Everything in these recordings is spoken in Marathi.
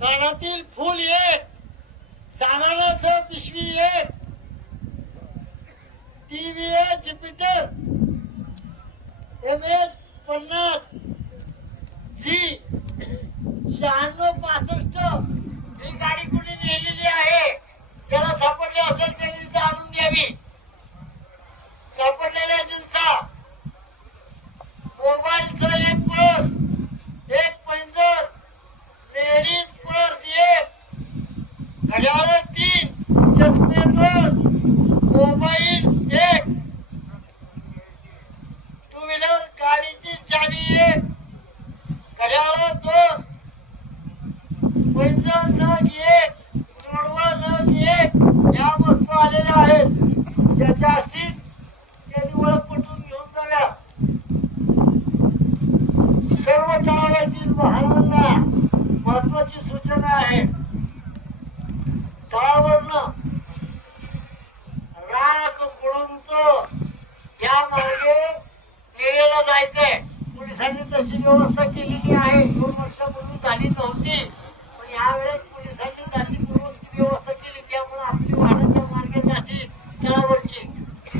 कानातील फूल एक, सामानाचं पिशवी एक, टीव्ही आहे ज्युपिटर MS-50 जी 9665 ही गाडी कुणी नेलेली आहे. त्याला सापडले असेल त्यांनी इथे आणून द्यावी. सापडलेल्या जिन्सा मोबाईलचं एक पर्स, एक पैंजण, लेडीज पर्स एक, घड्याळ 3, चष्मे 2, मोबाईल एक, टू व्हीलर गाडीची चावी एक, घड्याळ 2, पैंजण नग एक, जोडवा नग एक, या वस्तू आलेल्या आहेत. त्याच्याशी त्यांनी ओळख पटवून घेऊन जाव्या. सर्व तळागाळातील वाहनांना महत्वाची सूचना आहे. तळावरनं राख कुळूंच या मार्गे नेलेला जायचंय. पोलिसांनी तशी व्यवस्था केलेली आहे. 2 वर्षापूर्वी झाली नव्हती, पण यावेळेस पोलिसांनी जातीपूर्वक व्यवस्था केली. त्यामुळे आपली वाहनं त्या मार्गे जातील तळावरची.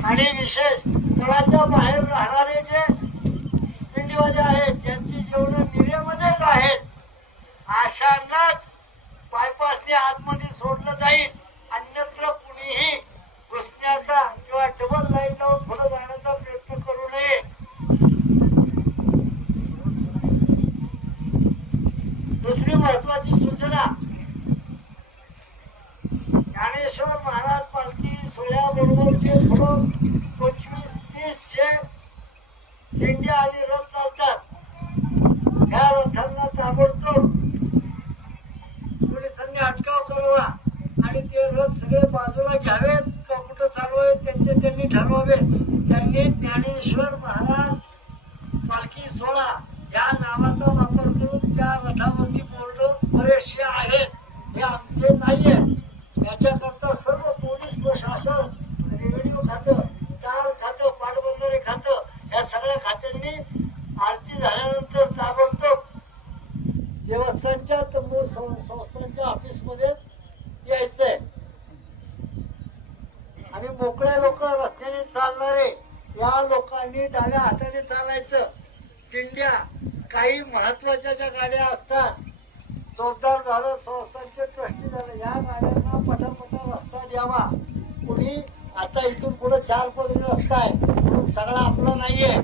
आणि विशेष तळाच्या बाहेर राहणारे जे पिंडीवाले आहेत त्यांची जेवढं निर्यामदच आहेत अशांनाच बायपासने आतमध्ये सोडलं जाईल. अन्यत्र कुणीही घुसण्याचा किंवा डबल लाईन लावून पुढे जाण्याचा प्रयत्न करू नये. दुसरी महत्वाची सूचना, ज्ञानेश्वर महाराज पालखी सोहळ्याबरोबरचे पुढं 25-30 जे दिंड्या आणि रथ चालतात. या रथांना ताबडतोब पोलिसांनी अटकाव करावा आणि ते रथ सगळे बाजूला घ्यावेत का कुठं चालवावेत त्यांनी ठरवावे. त्यांनी ज्ञानेश्वर महाराज पालखी सोहळा या नावाचा वापर करून त्या रथावरती बोर्ड बरेचसे आहेत. हे आमचे नाहीये. याच्याकरता सर्व पोलीस प्रशासन, रेव्हेन्यू खातं, टाळ खातं, पाटबंधारे खातं या सगळ्या खात्यांनी आरती झाल्यानंतर ताबडतोब देवस्थानच्या तंबू संस्थांच्या ऑफिसमध्ये यायचंय. आणि मोकळे लोक रस्त्याने चालणारे या लोकांनी डाव्या हाताने चालायचं. दिंड्या काही महत्वाच्या ज्या गाड्या असतात, चौकदार झालं, संस्थांचे ट्रस्टी झालं, या गाड्यांना पटापटा रस्ता द्यावा. कुणी आता इथून पुढे 4 पदरी रस्ता आहे म्हणून सगळा आपला नाहीये.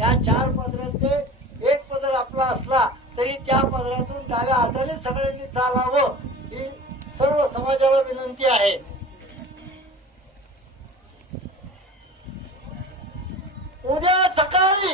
या 4 पदराचे 1 पदर आपला असला तरी त्या पदरातून डाव्या हाताने सगळ्यांनी चालावं ही सर्व समाजाला विनंती आहे. उद्या सकाळी